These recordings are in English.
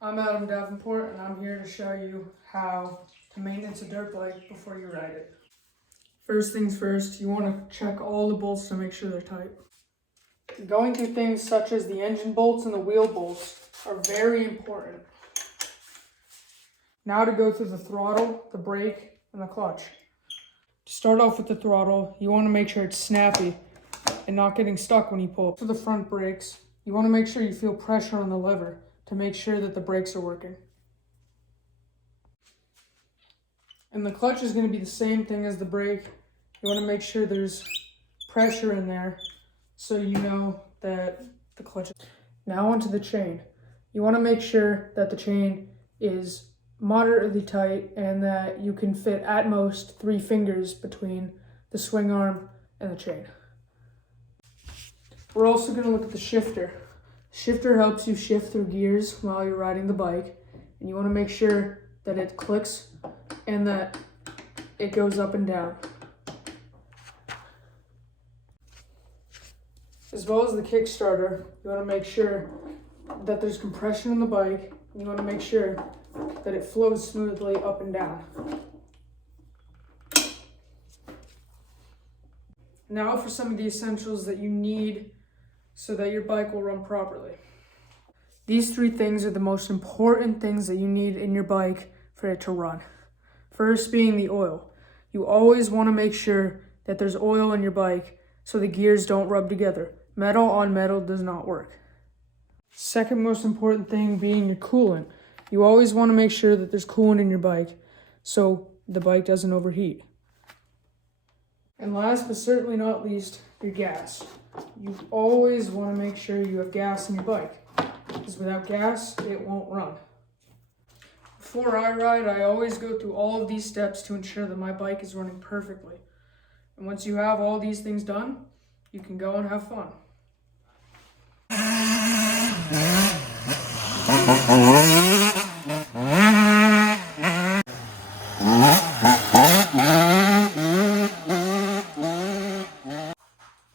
I'm Davenport, and I'm here to show you how to maintenance a dirt bike before you ride it. First things first, you want to check all the bolts to make sure they're tight. Going through things such as the engine bolts and the wheel bolts are very important. Now to go through the throttle, the brake, and the clutch. To start off with the throttle, you want to make sure it's snappy and not getting stuck when you pull. For the front brakes, you want to make sure you feel pressure on the lever to make sure that the brakes are working. And the clutch is going to be the same thing as the brake. You want to make sure there's pressure in there so you know that the clutch is. Now onto the chain. You want to make sure that the chain is moderately tight and that you can fit at most 3 fingers between the swing arm and the chain. We're also going to look at the shifter. Shifter helps you shift through gears while you're riding the bike, and you want to make sure that it clicks and that it goes up and down. As well as the Kickstarter, you want to make sure that there's compression in the bike, and you want to make sure that it flows smoothly up and down. Now for some of the essentials that you need so that your bike will run properly. These 3 things are the most important things that you need in your bike for it to run. First being the oil. You always want to make sure that there's oil in your bike so the gears don't rub together. Metal on metal does not work. Second most important thing being your coolant. You always want to make sure that there's coolant in your bike so the bike doesn't overheat. And last but certainly not least, your gas. You always want to make sure you have gas in your bike, because without gas, it won't run. Before I ride, I always go through all of these steps to ensure that my bike is running perfectly. And once you have all these things done, you can go and have fun.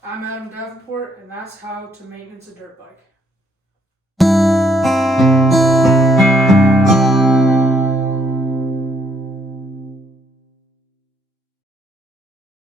I'm Davenport, and that's how to maintenance a dirt bike.